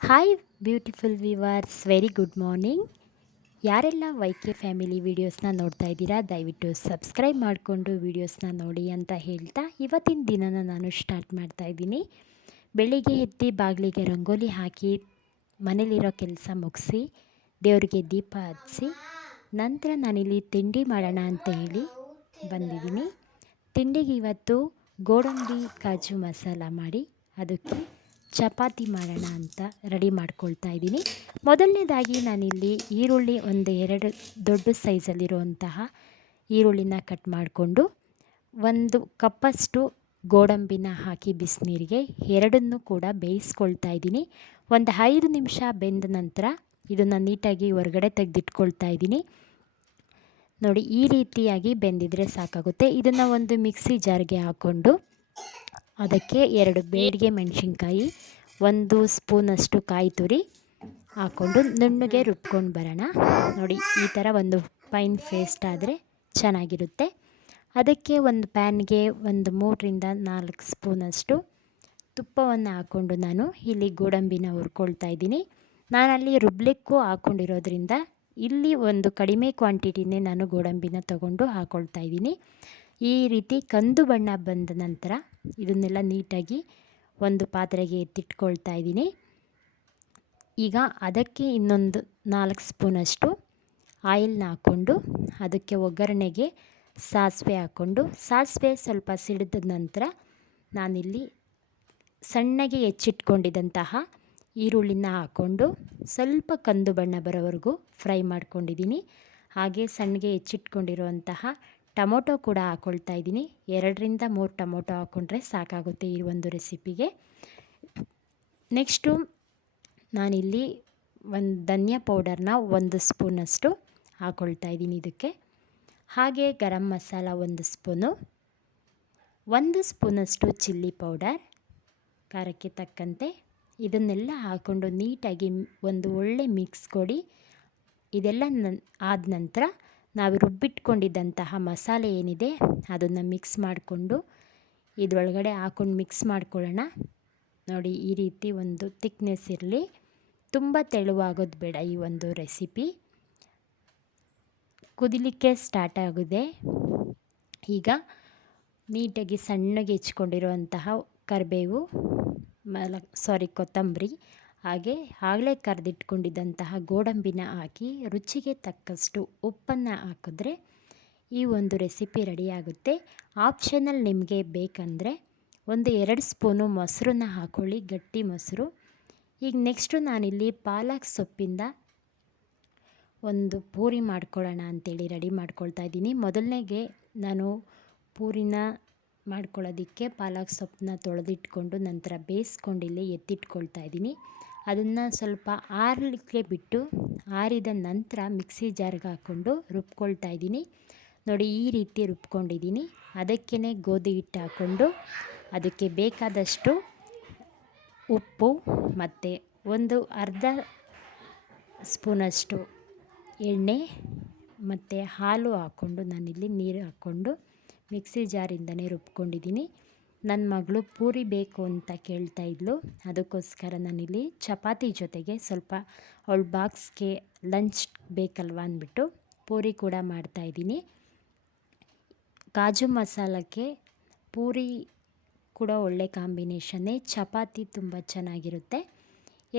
Hi beautiful viewers, very good morning. ಯಾರೆಲ್ಲ YK family ವೀಡಿಯೋಸ್ನ ನೋಡ್ತಾ ಇದ್ದೀರಾ, ದಯವಿಟ್ಟು ಸಬ್ಸ್ಕ್ರೈಬ್ ಮಾಡಿಕೊಂಡು ವೀಡಿಯೋಸ್ನ ನೋಡಿ ಅಂತ ಹೇಳ್ತಾ ಇವತ್ತಿನ ದಿನನ ನಾನು ಸ್ಟಾರ್ಟ್ ಮಾಡ್ತಾ ಇದ್ದೀನಿ. ಬೆಳಿಗ್ಗೆ ಎದ್ದು ಬಾಗಿಲಿಗೆ ರಂಗೋಲಿ ಹಾಕಿ ಮನೇಲಿರೋ ಕೆಲಸ ಮುಗಿಸಿ ದೇವರಿಗೆ ದೀಪ ಹಚ್ಚಿ ನಂತರ ನಾನಿಲ್ಲಿ ತಿಂಡಿ ಮಾಡೋಣ ಅಂತ ಹೇಳಿ ಬಂದಿದ್ದೀನಿ. ತಿಂಡಿಗೆ ಇವತ್ತು ಗೋಡಂಬಿ ಕಾಜು ಮಸಾಲ ಮಾಡಿ ಅದಕ್ಕೆ ಚಪಾತಿ ಮಾಡೋಣ ಅಂತ ರೆಡಿ ಮಾಡ್ಕೊಳ್ತಾ ಇದ್ದೀನಿ. ಮೊದಲನೇದಾಗಿ ನಾನಿಲ್ಲಿ ಈರುಳ್ಳಿ ಒಂದು 2 ದೊಡ್ಡ ಸೈಜಲ್ಲಿರುವಂತಹ ಈರುಳ್ಳಿನ ಕಟ್ ಮಾಡಿಕೊಂಡು 1 ಕಪ್ಪಷ್ಟು ಗೋಡಂಬಿನ ಹಾಕಿ ಬಿಸಿನೀರಿಗೆ ಎರಡನ್ನೂ ಕೂಡ ಬೇಯಿಸ್ಕೊಳ್ತಾ ಇದ್ದೀನಿ. ಒಂದು 5 ನಿಮಿಷ ಬೆಂದ ನಂತರ ಇದನ್ನು ನೀಟಾಗಿ ಹೊರಗಡೆ ತೆಗೆದಿಟ್ಕೊಳ್ತಾ ಇದ್ದೀನಿ. ನೋಡಿ, ಈ ರೀತಿಯಾಗಿ ಬೆಂದಿದ್ರೆ ಸಾಕಾಗುತ್ತೆ. ಇದನ್ನು ಒಂದು ಮಿಕ್ಸಿ ಜಾರ್ಗೆ ಹಾಕ್ಕೊಂಡು ಅದಕ್ಕೆ 2 ಬೇಡಿಗೆ ಮೆಣಸಿನ್ಕಾಯಿ, 1 ಸ್ಪೂನಷ್ಟು ಕಾಯಿ ತುರಿ ಹಾಕ್ಕೊಂಡು ನುಣ್ಣಗೆ ರುಬ್ಕೊಂಡು ಬರೋಣ. ನೋಡಿ, ಈ ಥರ ಒಂದು ಫೈನ್ ಪೇಸ್ಟ್ ಆದರೆ ಚೆನ್ನಾಗಿರುತ್ತೆ. ಅದಕ್ಕೆ ಒಂದು ಪ್ಯಾನ್ಗೆ ಒಂದು 3ರಿಂದ 4 ಸ್ಪೂನಷ್ಟು ತುಪ್ಪವನ್ನು ಹಾಕ್ಕೊಂಡು ನಾನು ಇಲ್ಲಿ ಗೋಡಂಬಿನ ಹುರ್ಕೊಳ್ತಾ ಇದ್ದೀನಿ. ನಾನಲ್ಲಿ ರುಬ್ಲಿಕ್ಕೂ ಹಾಕ್ಕೊಂಡಿರೋದ್ರಿಂದ ಇಲ್ಲಿ ಒಂದು ಕಡಿಮೆ ಕ್ವಾಂಟಿಟಿನೇ ನಾನು ಗೋಡಂಬಿನ ತಗೊಂಡು ಹಾಕ್ಕೊಳ್ತಾ ಇದ್ದೀನಿ. ಈ ರೀತಿ ಕಂದು ಬಣ್ಣ ಬಂದ ನಂತರ ಇದನ್ನೆಲ್ಲ ನೀಟಾಗಿ ಒಂದು ಪಾತ್ರೆಗೆ ಎತ್ತಿಟ್ಕೊಳ್ತಾ ಇದ್ದೀನಿ. ಈಗ ಅದಕ್ಕೆ ಇನ್ನೊಂದು 4 ಸ್ಪೂನಷ್ಟು ಆಯಿಲ್ನ ಹಾಕ್ಕೊಂಡು ಅದಕ್ಕೆ ಒಗ್ಗರಣೆಗೆ ಸಾಸಿವೆ ಹಾಕ್ಕೊಂಡು ಸಾಸಿವೆ ಸ್ವಲ್ಪ ಸಿಡಿದ ನಂತರ ನಾನಿಲ್ಲಿ ಸಣ್ಣಗೆ ಹೆಚ್ಚಿಟ್ಕೊಂಡಿದ್ದಂತಹ ಈರುಳ್ಳಿನ ಹಾಕ್ಕೊಂಡು ಸ್ವಲ್ಪ ಕಂದು ಬಣ್ಣ ಬರೋವರೆಗೂ ಫ್ರೈ ಮಾಡ್ಕೊಂಡಿದ್ದೀನಿ. ಹಾಗೆ ಸಣ್ಣಗೆ ಹೆಚ್ಚಿಟ್ಕೊಂಡಿರುವಂತಹ ಟೊಮೊಟೊ ಕೂಡ ಹಾಕ್ಕೊಳ್ತಾ ಇದ್ದೀನಿ. 2ರಿಂದ 3 ಟೊಮೊಟೊ ಹಾಕ್ಕೊಂಡ್ರೆ ಸಾಕಾಗುತ್ತೆ ಈ ಒಂದು ರೆಸಿಪಿಗೆ. ನೆಕ್ಸ್ಟು ನಾನಿಲ್ಲಿ ಒಂದು ಧನಿಯಾ ಪೌಡರ್ನ 1 ಸ್ಪೂನಷ್ಟು ಹಾಕ್ಕೊಳ್ತಾ ಇದ್ದೀನಿ ಇದಕ್ಕೆ. ಹಾಗೆ ಗರಂ ಮಸಾಲ 1 ಸ್ಪೂನು, 1 ಸ್ಪೂನಷ್ಟು ಚಿಲ್ಲಿ ಪೌಡರ್ ಖಾರಕ್ಕೆ ತಕ್ಕಂತೆ ಇದನ್ನೆಲ್ಲ ಹಾಕ್ಕೊಂಡು ನೀಟಾಗಿ ಒಂದು ಒಳ್ಳೆ ಮಿಕ್ಸ್ ಕೊಡಿ. ಇದೆಲ್ಲ ಆದ ನಂತರ ನಾವು ರುಬ್ಬಿಟ್ಕೊಂಡಿದ್ದಂತಹ ಮಸಾಲೆ ಏನಿದೆ ಅದನ್ನು ಮಿಕ್ಸ್ ಮಾಡಿಕೊಂಡು ಇದರೊಳಗಡೆ ಹಾಕ್ಕೊಂಡು ಮಿಕ್ಸ್ ಮಾಡ್ಕೊಳ್ಳೋಣ. ನೋಡಿ, ಈ ರೀತಿ ಒಂದು ತಿಕ್ನೆಸ್ ಇರಲಿ, ತುಂಬ ತೆಳುವಾಗೋದು ಬೇಡ. ಈ ಒಂದು ರೆಸಿಪಿ ಕುದಿಲಿಕ್ಕೆ ಸ್ಟಾರ್ಟ್ ಆಗಿದೆ. ಈಗ ನೀಟಾಗಿ ಸಣ್ಣಗೆ ಹೆಚ್ಕೊಂಡಿರುವಂತಹ ಕರಿಬೇವು, ಕೊತ್ತಂಬರಿ, ಹಾಗೆ ಆಗಲೇ ಕರೆದಿಟ್ಕೊಂಡಿದ್ದಂತಹ ಗೋಡಂಬಿನ ಹಾಕಿ ರುಚಿಗೆ ತಕ್ಕಷ್ಟು ಉಪ್ಪನ್ನು ಹಾಕಿದ್ರೆ ಈ ಒಂದು ರೆಸಿಪಿ ರೆಡಿಯಾಗುತ್ತೆ. ಆಪ್ಷನಲ್, ನಿಮಗೆ ಬೇಕಂದರೆ ಒಂದು 2 ಸ್ಪೂನು ಮೊಸರನ್ನ ಹಾಕ್ಕೊಳ್ಳಿ, ಗಟ್ಟಿ ಮೊಸರು. ಈಗ ನೆಕ್ಸ್ಟು ನಾನಿಲ್ಲಿ ಪಾಲಕ್ ಸೊಪ್ಪಿಂದ ಒಂದು ಪೂರಿ ಮಾಡ್ಕೊಳ್ಳೋಣ ಅಂಥೇಳಿ ರೆಡಿ ಮಾಡ್ಕೊಳ್ತಾ ಇದ್ದೀನಿ. ಮೊದಲನೇಗೆ ನಾನು ಪೂರಿನ ಮಾಡ್ಕೊಳ್ಳೋದಕ್ಕೆ ಪಾಲಕ್ ಸೊಪ್ಪನ್ನ ತೊಳೆದಿಟ್ಕೊಂಡು ನಂತರ ಬೇಯಿಸ್ಕೊಂಡು ಇಲ್ಲಿ ಎತ್ತಿಟ್ಕೊಳ್ತಾ ಇದ್ದೀನಿ. ಅದನ್ನು ಸ್ವಲ್ಪ ಆರಲಿಕ್ಕೆ ಬಿಟ್ಟು ಆರಿದ ನಂತರ ಮಿಕ್ಸಿ ಜಾರ್ಗೆ ಹಾಕ್ಕೊಂಡು ರುಬ್ಕೊಳ್ತಾ ಇದ್ದೀನಿ. ನೋಡಿ, ಈ ರೀತಿ ರುಬ್ಕೊಂಡಿದ್ದೀನಿ. ಅದಕ್ಕೇ ಗೋಧಿ ಹಿಟ್ಟು ಹಾಕ್ಕೊಂಡು ಅದಕ್ಕೆ ಬೇಕಾದಷ್ಟು ಉಪ್ಪು ಮತ್ತು ಒಂದು ಅರ್ಧ ಸ್ಪೂನಷ್ಟು ಎಣ್ಣೆ ಮತ್ತು ಹಾಲು ಹಾಕ್ಕೊಂಡು ನಾನಿಲ್ಲಿ ನೀರು ಹಾಕ್ಕೊಂಡು ಮಿಕ್ಸಿ ಜಾರಿಂದನೇ ರುಬ್ಕೊಂಡಿದ್ದೀನಿ. ನನ್ನ ಮಗಳು ಪೂರಿ ಬೇಕು ಅಂತ ಕೇಳ್ತಾ ಇದ್ಲು, ಅದಕ್ಕೋಸ್ಕರ ನಾನಿಲ್ಲಿ ಚಪಾತಿ ಜೊತೆಗೆ ಸ್ವಲ್ಪ ಅವಳ ಬಾಕ್ಸ್ಗೆ ಲಂಚ್ ಬೇಕಲ್ವ ಅಂದ್ಬಿಟ್ಟು ಪೂರಿ ಕೂಡ ಮಾಡ್ತಾಯಿದ್ದೀನಿ. ಕಾಜು ಮಸಾಲಕ್ಕೆ ಪೂರಿ ಕೂಡ ಒಳ್ಳೆ ಕಾಂಬಿನೇಷನ್ನೇ, ಚಪಾತಿ ತುಂಬ ಚೆನ್ನಾಗಿರುತ್ತೆ.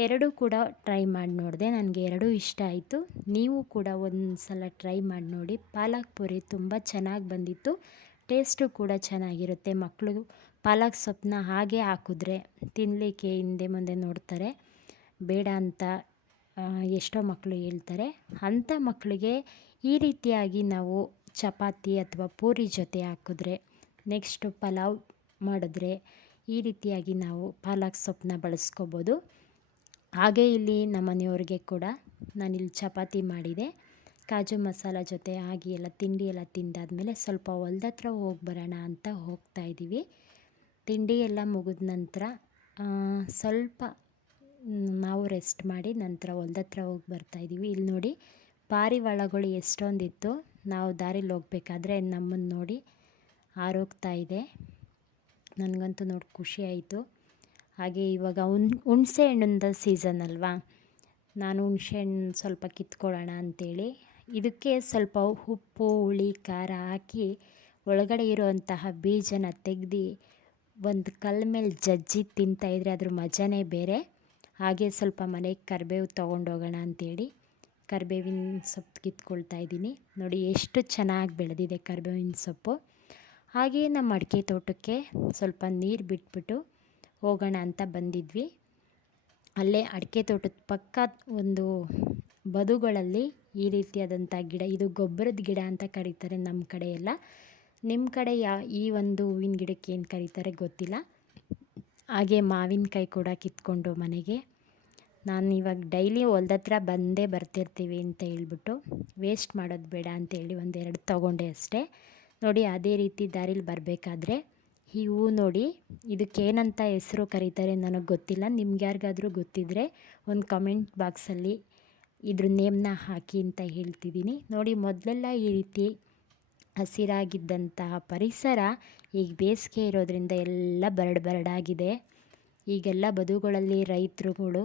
ಎರಡೂ ಕೂಡ ಟ್ರೈ ಮಾಡಿ ನೋಡಿದೆ, ನನಗೆ ಎರಡೂ ಇಷ್ಟ ಆಯಿತು. ನೀವು ಕೂಡ ಒಂದು ಸಲ ಟ್ರೈ ಮಾಡಿ ನೋಡಿ. ಪಾಲಕ್ ಪೂರಿ ತುಂಬ ಚೆನ್ನಾಗಿ ಬಂದಿತ್ತು, ಟೇಸ್ಟು ಕೂಡ ಚೆನ್ನಾಗಿರುತ್ತೆ. ಮಕ್ಕಳು ಪಾಲಕ್ ಸೊಪ್ಪನ್ನ ಹಾಗೆ ಹಾಕಿದ್ರೆ ತಿನ್ನಲಿಕ್ಕೆ ಹಿಂದೆ ಮುಂದೆ ನೋಡ್ತಾರೆ, ಬೇಡ ಅಂತ ಎಷ್ಟೋ ಮಕ್ಕಳು ಹೇಳ್ತಾರೆ. ಅಂಥ ಮಕ್ಕಳಿಗೆ ಈ ರೀತಿಯಾಗಿ ನಾವು ಚಪಾತಿ ಅಥವಾ ಪೂರಿ ಜೊತೆ ಹಾಕಿದ್ರೆ, ನೆಕ್ಸ್ಟು ಪಲಾವ್ ಮಾಡಿದ್ರೆ ಈ ರೀತಿಯಾಗಿ ನಾವು ಪಾಲಕ್ ಸೊಪ್ಪನ್ನ ಬಳಸ್ಕೋಬೋದು. ಹಾಗೆ ಇಲ್ಲಿ ನಮ್ಮ ಮನೆಯವ್ರಿಗೆ ಕೂಡ ನಾನಿಲ್ಲಿ ಚಪಾತಿ ಮಾಡಿದೆ. ಕಾಜು ಮಸಾಲ ಜೊತೆ ಆಗಿ ಎಲ್ಲ ತಿಂಡಿ ಎಲ್ಲ ತಿಂದಾದಮೇಲೆ ಸ್ವಲ್ಪ ಹೊಲ್ದ ಹತ್ರ ಹೋಗಿ ಬರೋಣ ಅಂತ ಹೋಗ್ತಾಯಿದ್ದೀವಿ. ತಿಂಡಿ ಎಲ್ಲ ಮುಗಿದ ನಂತರ ಸ್ವಲ್ಪ ನಾವು ರೆಸ್ಟ್ ಮಾಡಿ ನಂತರ ಹೊಲ್ದ ಹತ್ರ ಹೋಗಿ ಬರ್ತಾಯಿದ್ದೀವಿ. ಇಲ್ಲಿ ನೋಡಿ, ಪಾರಿವಾಳಗಳು ಎಷ್ಟೊಂದಿತ್ತು. ನಾವು ದಾರಿಲಿ ಹೋಗ್ಬೇಕಾದ್ರೆ ನಮ್ಮನ್ನು ನೋಡಿ ಹಾರೋಗ್ತಾ ಇದೆ. ನನಗಂತೂ ನೋಡಿ ಖುಷಿ ಆಯಿತು. ಹಾಗೆ ಇವಾಗ ಹುಣಸೆ ಹಣ್ಣಿಂದ ಸೀಸನ್ ಅಲ್ವಾ, ನಾನು ಹುಣಸೆ ಹಣ್ಣು ಸ್ವಲ್ಪ ಕಿತ್ಕೊಳ್ಳೋಣ ಅಂಥೇಳಿ ಇದಕ್ಕೆ ಸ್ವಲ್ಪ ಉಪ್ಪು ಹುಳಿ ಖಾರ ಹಾಕಿ ಒಳಗಡೆ ಇರುವಂತಹ ಬೀಜನ ತೆಗೆದು ಒಂದು ಕಲ್ಲ ಮೇಲೆ ಜಜ್ಜಿ ತಿಂತಾಯಿದ್ರೆ ಅದ್ರ ಮಜಾನೇ ಬೇರೆ. ಹಾಗೆ ಸ್ವಲ್ಪ ಮನೆಗೆ ಕರಿಬೇವು ತೊಗೊಂಡೋಗೋಣ ಅಂಥೇಳಿ ಕರಿಬೇವಿನ ಸೊಪ್ಪು ಕಿತ್ಕೊಳ್ತಾ ಇದ್ದೀನಿ. ನೋಡಿ ಎಷ್ಟು ಚೆನ್ನಾಗಿ ಬೆಳೆದಿದೆ ಕರಿಬೇವಿನ ಸೊಪ್ಪು. ಹಾಗೆಯೇ ನಮ್ಮ ಅಡಿಕೆ ತೋಟಕ್ಕೆ ಸ್ವಲ್ಪ ನೀರು ಬಿಟ್ಬಿಟ್ಟು ಹೋಗೋಣ ಅಂತ ಬಂದಿದ್ವಿ. ಅಲ್ಲೇ ಅಡಿಕೆ ತೋಟದ ಪಕ್ಕ ಒಂದು ಬದುಗಳಲ್ಲಿ ಈ ರೀತಿಯಾದಂಥ ಗಿಡ, ಇದು ಗೊಬ್ಬರದ ಗಿಡ ಅಂತ ಕರೀತಾರೆ ನಮ್ಮ ಕಡೆ ಎಲ್ಲ. ನಿಮ್ಮ ಕಡೆ ಈ ಒಂದು ಹೂವಿನ ಗಿಡಕ್ಕೆ ಏನು ಕರೀತಾರೆ ಗೊತ್ತಿಲ್ಲ. ಹಾಗೆ ಮಾವಿನಕಾಯಿ ಕೂಡ ಕಿತ್ಕೊಂಡು ಮನೆಗೆ ನಾನು ಇವಾಗ ಡೈಲಿ ಹೊಲ್ದ ಹತ್ರ ಬಂದೇ ಬರ್ತಿರ್ತೀವಿ ಅಂತ ಹೇಳ್ಬಿಟ್ಟು ವೇಸ್ಟ್ ಮಾಡೋದು ಬೇಡ ಅಂತೇಳಿ ಒಂದೆರಡು ತೊಗೊಂಡೆ ಅಷ್ಟೇ. ನೋಡಿ ಅದೇ ರೀತಿ ದಾರಿಲಿ ಬರಬೇಕಾದ್ರೆ ಈ ಹೂವು ನೋಡಿ, ಇದಕ್ಕೇನಂತ ಹೆಸರು ಕರೀತಾರೆ ನನಗೆ ಗೊತ್ತಿಲ್ಲ. ನಿಮ್ಗೆ ಯಾರಿಗಾದರೂ ಗೊತ್ತಿದ್ದರೆ ಒಂದು ಕಮೆಂಟ್ ಬಾಕ್ಸಲ್ಲಿ ಇದ್ರ ನೇಮ್ನ ಹಾಕಿ ಅಂತ ಹೇಳ್ತಿದ್ದೀನಿ. ನೋಡಿ ಮೊದಲೆಲ್ಲ ಈ ರೀತಿ ಹಸಿರಾಗಿದ್ದಂತಹ ಪರಿಸರ ಈಗ ಬೇಸಿಗೆ ಇರೋದ್ರಿಂದ ಎಲ್ಲ ಬರಡಾಗಿದೆ. ಈಗೆಲ್ಲ ಬದುಗಳಲ್ಲಿ ರೈತರುಗಳು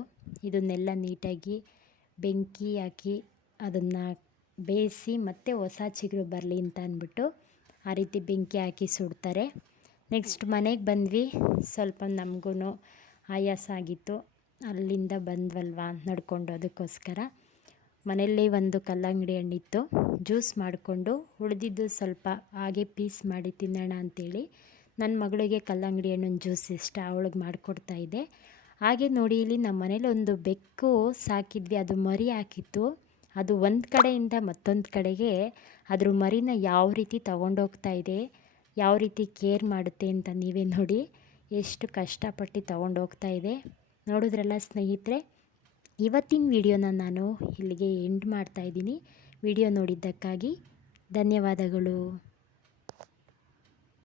ಇದನ್ನೆಲ್ಲ ನೀಟಾಗಿ ಬೆಂಕಿ ಹಾಕಿ ಅದನ್ನು ಬೇಯಿಸಿ ಮತ್ತೆ ಹೊಸ ಚಿಗುರು ಬರಲಿ ಅಂತ ಅಂದ್ಬಿಟ್ಟು ಆ ರೀತಿ ಬೆಂಕಿ ಹಾಕಿ ಸುಡ್ತಾರೆ. ನೆಕ್ಸ್ಟ್ ಮನೆಗೆ ಬಂದ್ವಿ. ಸ್ವಲ್ಪ ನಮಗೂ ಆಯಾಸ ಆಗಿತ್ತು, ಅಲ್ಲಿಂದ ಬಂದ್ವಲ್ವಾ ನಡ್ಕೊಂಡು. ಅದಕ್ಕೋಸ್ಕರ ಮನೆಯಲ್ಲೇ ಒಂದು ಕಲ್ಲಂಗಡಿ ಹಣ್ಣಿತ್ತು, ಜ್ಯೂಸ್ ಮಾಡಿಕೊಂಡು ಉಳಿದಿದ್ದು ಸ್ವಲ್ಪ ಹಾಗೆ ಪೀಸ್ ಮಾಡಿ ತಿನ್ನೋಣ ಅಂಥೇಳಿ ನನ್ನ ಮಗಳಿಗೆ ಕಲ್ಲಂಗಡಿ ಹಣ್ಣಿನ ಜ್ಯೂಸ್ ಇಷ್ಟ, ಅವಳಿಗೆ ಮಾಡಿಕೊಡ್ತಾಯಿದ್ದೆ. ಹಾಗೆ ನೋಡಿ ಇಲ್ಲಿ ನಮ್ಮ ಮನೇಲಿ ಒಂದು ಬೆಕ್ಕು ಸಾಕಿದ್ವಿ, ಅದು ಮರಿ ಹಾಕಿತ್ತು. ಅದು ಒಂದು ಕಡೆಯಿಂದ ಮತ್ತೊಂದು ಕಡೆಗೆ ಅದ್ರ ಮರಿನ ಯಾವ ರೀತಿ ತೊಗೊಂಡೋಗ್ತಾ ಇದೆ, ಯಾವ ರೀತಿ ಕೇರ್ ಮಾಡುತ್ತೆ ಅಂತ ನೀವೇ ನೋಡಿ. ಎಷ್ಟು ಕಷ್ಟಪಟ್ಟು ತೊಗೊಂಡೋಗ್ತಾ ಇದೆ ನೋಡಿದ್ರಲ್ಲ ಸ್ನೇಹಿತರೆ. ಇವತ್ತಿನ ವಿಡಿಯೋನ ನಾನು ಇಲ್ಲಿಗೆ ಎಂಡ್ ಮಾಡ್ತಾಯಿದ್ದೀನಿ. ವಿಡಿಯೋ ನೋಡಿದ್ದಕ್ಕಾಗಿ ಧನ್ಯವಾದಗಳು.